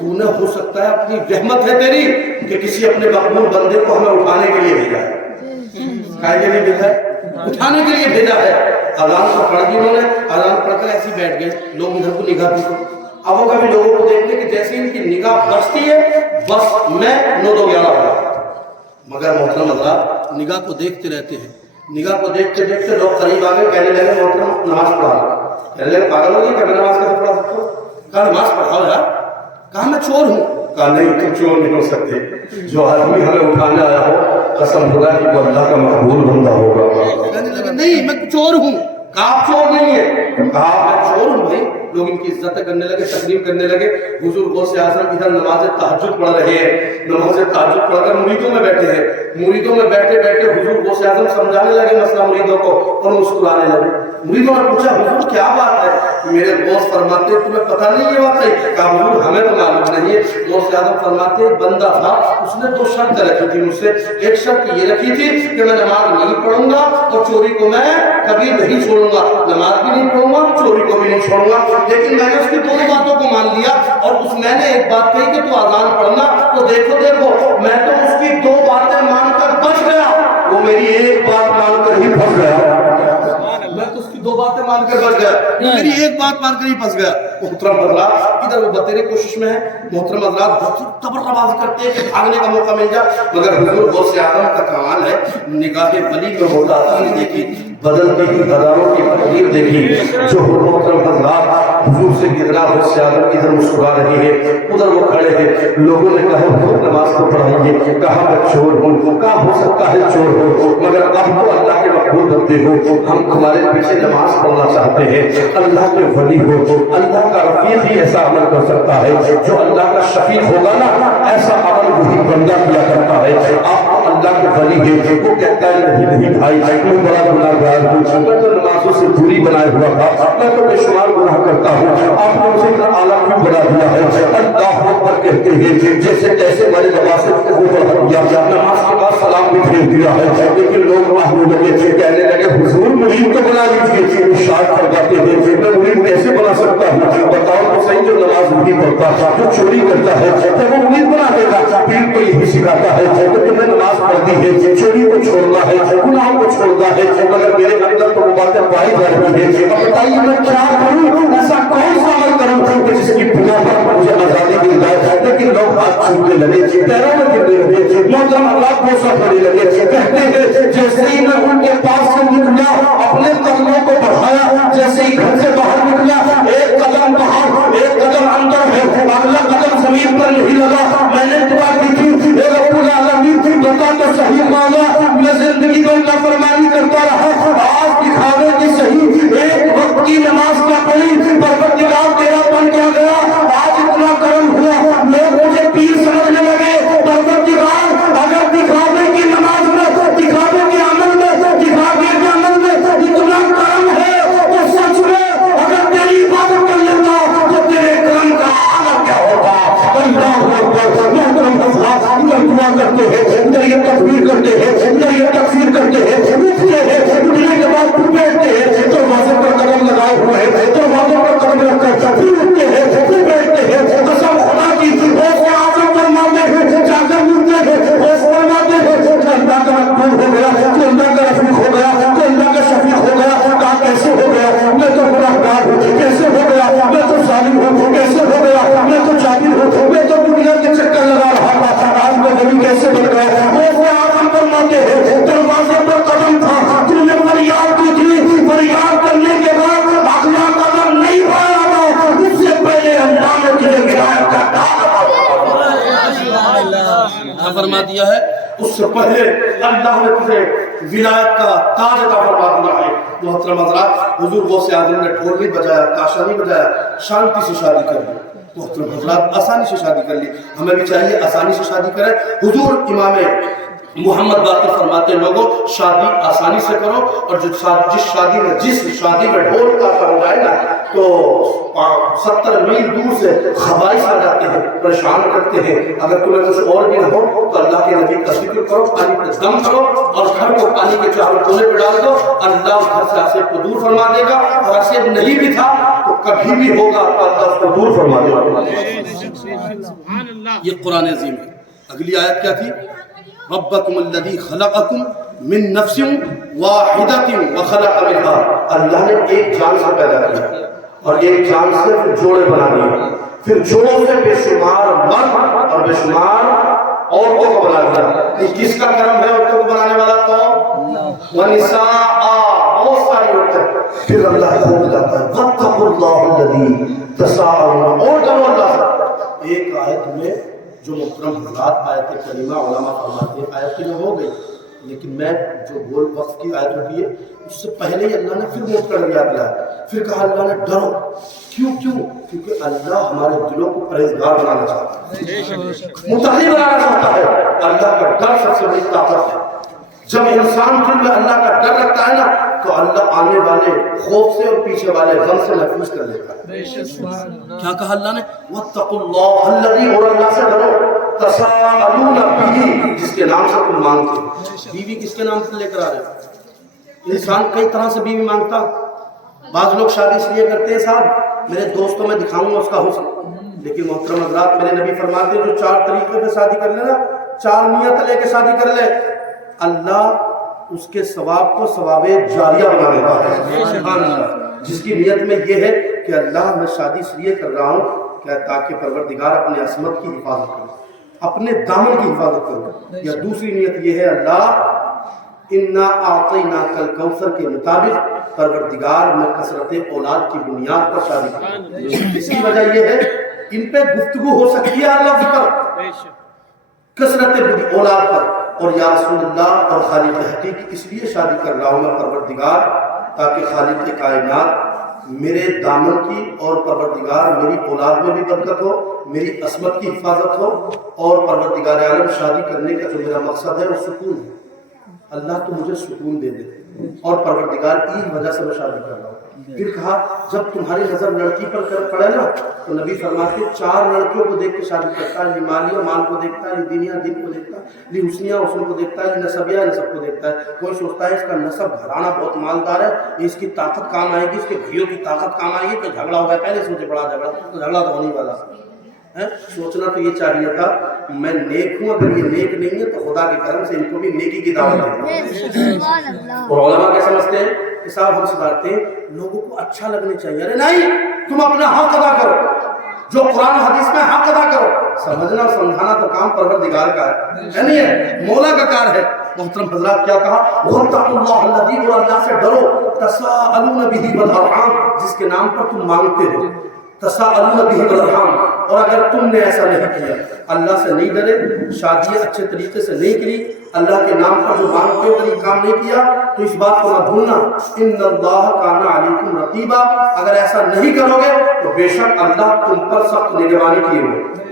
تو نے ہو سکتا ہے اپنی رحمت ہے تیری کہ کسی اپنے مقبول بندے کو ہمیں اٹھانے کے لیے بھیجا ہے. کہنے کے لیے بھیجا ہے, اٹھانے کے لیے بھیجا ہے. اذان کو پڑھ دی انہوں نے, اذان پڑھ کر ایسے ہی بیٹھ گئے, لوگ ادھر کو نگاہ دی. اب وہ کبھی لوگوں کو دیکھتے کہ جیسے ان کی نگاہ برستی ہے بس میں 9-2-11 ہو جاتا. مگر محترم حضرات نگاہ کو دیکھتے رہتے ہیں. نگاہ کو دیکھتے دیکھتے لوگ قریب آ گئے, کہنے لگے محترم نماز پڑھا. کہنے لگے پاگل ہو گئی کہ میں نماز کیسے پڑھا سکتا ہوں؟ کہا نماز پڑھاؤ یار. کہا میں چور ہوں. کہا نہیں تم چور نہیں ہو سکتے. جو آدمی ہمیں اٹھانے آیا ہو قسم خدا کی وہ اللہ کا مقبول بندہ ہوگا. کہنے لگے نہیں میں چور ہوں. کہا آپ چور نہیں ہے. کہا میں چور ہوں بھائی. لوگ ان کی عزت کرنے لگے, تقریم کرنے لگے. حضور غوث اعظم ادھر نماز تہجد پڑھ رہے ہیں, نماز تہجد پڑھ کر مریدوں میں بیٹھے ہیں. مریدوں میں بیٹھے بیٹھے حضور غوث اعظم سمجھانے لگے مسئلہ مریدوں کو اور مسکرانے لگے. مریدوں نے پوچھا حضور کیا بات ہے؟ میرے غوث فرماتے تمہیں پتہ نہیں یہ بات ہے؟ کہا حضور ہمیں تو معلوم نہیں ہے. غوث اعظم فرماتے ایک بندہ تھا, اس نے 2 شرط رکھی تھی مجھ سے. ایک شرط یہ رکھی تھی کہ میں نماز نہیں پڑھوں گا اور چوری کو میں کبھی نہیں چھوڑوں گا. نماز بھی نہیں پڑھوں گا, چوری کو بھی نہیں چھوڑوں گا. لیکن میں نے اس کی 2 باتوں کو مان لیا اور میں نے ایک بات کہی کہ تو اذان پڑھنا. تو دیکھو میں تو اس کی 2 باتیں مان کر بچ گیا, وہ میری ایک بات مان کر ہی پھنس گیا. میں تو اس کی 2 باتیں مان کر بچ گیا, وہ میری ایک بات مان کر ہی پھنس گیا. محترم حضرات ادھر وہ بتیرے کوشش میں ہے. محترم حضرات بہت تبربازی کرتے ہیں کہ بھاگنے کا موقع مل جائے. مگر حضور غوث اعظم کا کمال ہے, نگاہ ولی میں محتاطی دیکھی, بدلتی ہوئی غداروں کی تقریر دیکھی. جو محترم حضرات حضور سے گرنا غوث اعظم ادھر مسکرا رہی ہے, ادھر وہ کھڑے ہیں. لوگوں نے کہا حضور نماز کو پڑھائیے. کہا میں چور ہوں. کہا ہو سکتا ہے چور ہو مگر اب تو اللہ کے مقبول بندے ہو, ہم تمہارے پیچھے نماز پڑھنا چاہتے ہیں. اللہ کے ولی ہو, اللہ کا رفیق ہی ایسا عمل کر سکتا ہے. جو اللہ کا شفیق ہوگا نا ایسا عمل وہی بندہ کیا کرتا ہے. آپ اللہ کے ولی ہے, وہ کہتا ہے نہیں بھائی میں بڑا گناہگار ہوں, میں تو نمازوں سے دوری بنائے ہوا تھا, میں تو بے شمار گناہ کرتا ہوں, آپ نے مجھے اتنا اعلیٰ کیوں بنا دیا ہے؟ اللہ اکبر کہتے ہیں جیسے کیسے ہمارے نماز سے بڑھا دیا, نماز کے بعد سلام بھی بھیج دیا ہے. لیکن لوگ محمود لگے کہنے لگے حضور مرید تو بنا لیجیے. ارشاد فرماتے ہیں میں مرید کیسے بنا سکتا ہوں؟ بتاؤ تو صحیح, جو نماز نہیں پڑھتا, جو چوری کرتا ہے, جب وہ مرید بنا دے گا. پیر کو یہی سکھاتا ہے کہ تمہیں نماز پڑھنی ہے, چوری کو چھوڑنا ہے, گناہ کو چھوڑنا ہے. مگر میرے اندر تو وہ باتیں پائی جا رہی ہیں. اب بتائیے میں کیا کروں, ایسا کون سا عمل کروں کہ جس کی بنا پر مجھے آزادی مل جائے؟ لیکن لوگ ہاتھ چھوٹنے لگے, پیروں میں گرنے لگے, محترم اللہ کو سب پڑنے لگے. کہتے ہیں جیسے ہی میں ان کے پاس سے نکلا, اپنے قدموں کو بڑھایا, جیسے ہی گھر سے باہر نکلا, ایک قدم باہر ایک قدم اندر ہے, اگلا قدم زمین پر نہیں لگا. میں نے دعا کی تھی اے رب العالمین بتا تو صحیح مولا, میں زندگی میں نافرمانی کرتا رہا, آج دکھاوے کی صحیح ایک وقت کی نماز کا پڑھی, پروردگار تیرا بن کیا گیا. آج اتنا کرم ہوا, لوگ مجھے پیر سمجھنے لگے. پروردگار اگر دکھاوے کی نماز میں, دکھاوے کے عمل میں, دکھاوے کے عمل میں اتنا کرم ہے تو سچ میں اگر تیری عبادت کر لیتا تو تیرے کرم کا عمل کیا ہوگا. اللہ اکبر. محترم حضرات دعا کرتے ہیں, ادھر یہ تکبیر کرتے ہیں, ادھر یہ تکبیر کرتے ہیں, اٹھتے ہیں, اٹھنے کے بعد پھر بیٹھتے ہیں, دروازے پر قدم لگائے ہوئے ہیں, دروازے پر قدم رکھ کر پھر اٹھتے ہیں, پھر بیٹھتے ہیں. قسم خدا کی غوث اعظم فرماتے ہیں, جا کر ملتے ہیں, غوث فرماتے ہیں کہ اللہ کا مقبول ہو گیا, کہ اللہ کا رفیق ہو گیا, کہ اللہ کا شفیع ہو گیا. کہا کیسے ہو گیا؟ میں تو گناہگار ہوں. کیسے ہو گیا؟ میں تو ظالم ہوں. کیسے ہو گیا؟ میں تو جابر ہوں. میں تو دنیا کے چکر لگا رہا تھا, آج میں ولی کیسے بن گیا؟ غوث اعظم فرماتے ہیں دروازے پر قدم تھا, تم نے فریاد کی تھی, فریاد کرنے کے بعد اگلا قدم نہیں پایا تھا, اس سے پہلے اللہ نے تجھے ہدایت کا تاج فرما دیا ہے. اس سے پہلے اللہ نے تجھے ولایت کا تاج عطا فرما دیا ہے. محترم حضرات حضور غوث اعظم نے ڈھول نہیں بجایا, تاشا نہیں بجایا, شانتی سے شادی کر لی. محترم حضرات آسانی سے شادی کر لی. ہمیں بھی چاہیے آسانی سے شادی کریں. حضور امام محمد باقر فرماتے لوگوں شادی آسانی سے کرو, اور جس شادی میں ڈھول کا ہو جائے نا تو 70 میل دور سے خبائش آ جاتے ہیں. پریشان کرتے ہیں. اگر تمہیں کچھ اور بھی نہ ہو تو اللہ کے نبی کا ذکر کرو, پانی پہ دم کرو اور گھر کو پانی کے چاروں کونے پہ ڈال دو. اللہ اس گھر سے آصف کو دور فرما دے گا, اور آصف نہیں بھی تھا تو کبھی بھی ہوگا تو اللہ اس کو دور فرما دے گا. یہ قرآن عظیم ہے. اگلی آیت کیا تھی؟ ربکم الذی خلقکم من نفس واحدۃ وخلق منها. اللہ نے ایک جان سے پیدا کیا اور ایک جان سے پھر جوڑے بنا دیے, پھر جوڑوں سے بے شمار مرد اور بے شمار عورتوں کو بنا دیا. یہ کس کا کرم ہے عورتوں کو بنانے والا؟ کون؟ ونساء, بہت ساری عورتیں. پھر اللہ خوب لاتا ہے واتقوا اللہ الذی تساءلون, اور ڈرو اللہ سے. ایک آیت میں جو محترم حضرات آیت کریمہ علماء فرماتے ہیں آیت کی ہو گئی, لیکن میں جو بول وقت کی آیت ہوتی ہے اس سے پہلے ہی اللہ نے پھر موت کر دیا, پھر کہا اللہ نے ڈرو. کیوں؟ کیونکہ اللہ ہمارے دلوں کو پرہیزگار بنانا چاہتا ہے, متقی بنانا چاہتا ہے. اللہ کا ڈر سب سے بڑی طاقت ہے. جب انسان دل میں اللہ کا ڈر رکھتا ہے نا تو اللہ آنے والے خوف سے اور پیچھے والے غم سے محفوظ کر لیتا ہے. کیا کہا اللہ نے؟ واتقوا اللہ الذی, اور اللہ سے ڈرو, تساءلون بہ, جس کے نام سے تم مانگتے ہو. بیوی کس کے نام سے لے کر آ رہے ہو؟ انسان کئی طرح سے بیوی مانگتا. بعض لوگ شادی اس لیے کرتے ہیں صاحب میرے دوستوں میں دکھاؤں گا اس کا حسن, لیکن محترم حضرات میرے نبی فرماتے ہیں جو 4 طریقے پہ شادی کر لے نا, 4 نیت لے کے شادی کر لے, اللہ اس کے ثواب کو ثواب جاریہ بنا دیتا ہے. سبحان اللہ. جس کی نیت میں یہ ہے کہ اللہ میں شادی اس لیے کر رہا ہوں کہ تاکہ پروردگار اپنے عصمت کی حفاظت کرے, اپنے دامن کی حفاظت کرے. یا دوسری نیت یہ ہے اللہ انا اعطیناک الکوثر کے مطابق پروردگار میں کثرت اولاد کی بنیاد پر شادی کروں. اس کی وجہ یہ ہے ان پہ گفتگو ہو سکتی ہے لفظ پر, کثرت اولاد پر, اور یا رسول اللہ اور خالق حقیقی اس لیے شادی کر رہا ہوں میں پروردگار تاکہ خالق کائنات میرے دامن کی اور پروردگار میری اولاد میں بھی برکت ہو, میری عصمت کی حفاظت ہو, اور پروردگار عالم شادی کرنے کا جو میرا مقصد ہے وہ سکون ہے. اللہ تو مجھے سکون دے دے, اور پروردگار کی وجہ سے میں شادی کر رہا ہوں. پھر کہا جب تمہاری نظر لڑکی پر پڑے نا تو نبی فرماتے 4 لڑکیوں کو دیکھ کے شادی کرتا ہے. مالیہ مال کو دیکھتا ہے, دینیا دین کو دیکھتا ہے, حسنیہ حسن کو دیکھتا ہے, نسبیہ نسب کو دیکھتا ہے. کوئی سوچتا ہے اس کا نسب گھرانہ بہت مالدار ہے, اس کی طاقت کام آئے گی, اس کے بھائیوں کی طاقت کام آئے گی, تو جھگڑا ہوگا. پہلے سوچے بڑا جھگڑا تو ہونے والا. سوچنا تو یہ چاہیے تھا میں نیک ہوں, اگر یہ نیک نہیں ہے تو خدا کے کرم سے ان کو بھی نیکی کی دعوت دیں. اور علماء کیا سمجھتے ہیں کہ صاحب ہم سکھاتے ہیں لوگوں کو اچھا لگنے چاہیے. ارے نہیں, تم اپنا حق ادا کرو, جو قرآن حدیث میں حق ادا کرو. سمجھنا اور سمجھانا تو کام پروردگار کا ہے, نہیں ہے, مولا کا کار ہے. محترم حضرات کیا کہا؟ واتقوا اللہ الذی, اور اللہ سے ڈرو, تساءلون بہ والارحام, جس کے نام پر تم مانگتے ہو. تساءلون بہ والارحام, اور اگر تم نے ایسا نہیں کیا, اللہ سے نہیں ڈرے, شادیاں اچھے طریقے سے نہیں کی, اللہ کے نام پر جو مانگتے ہو کہیں کام نہیں کیا, تو اس بات کو نہ بھولنا ان اللہ کان علیکم رقیبا, اگر ایسا نہیں کرو گے تو بے شک اللہ تم پر سخت نگرانی کیے ہوئے.